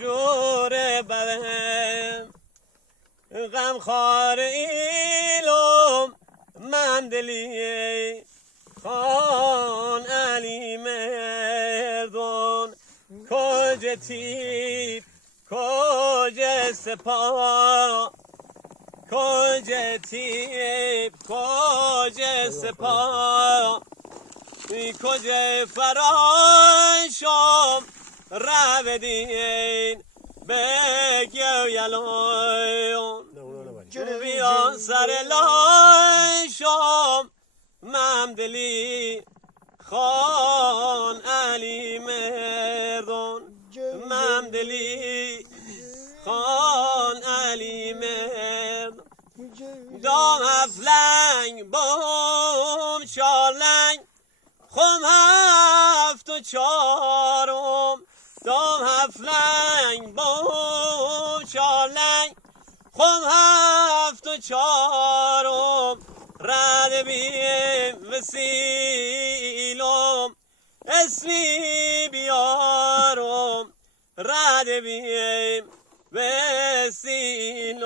جور بهم غم خار ایلم من دلی خان علی مردون کج تیب کج سپا کج تیب کج سپا کج فراشم رودین بگیو یلون بیان سر لاشم ممدلی خان علی مردون ممدلی خان علی مردون دام هفلنگ بوم چارلنگ خم هفت و چارم دام هفلنگ بوم چارلنگ خم هفت و چارم رد بیم وسیلم اسمی بیارم رد بیم وسیلم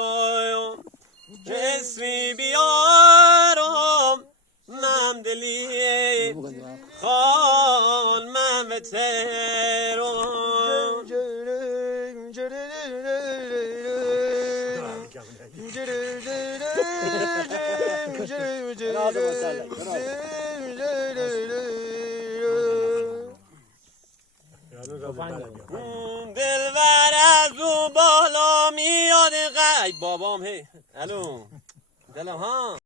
اسمی بیارم ممدلی خان ممترم دلبر از او بالا میاد ای بابام هی الو دلم ها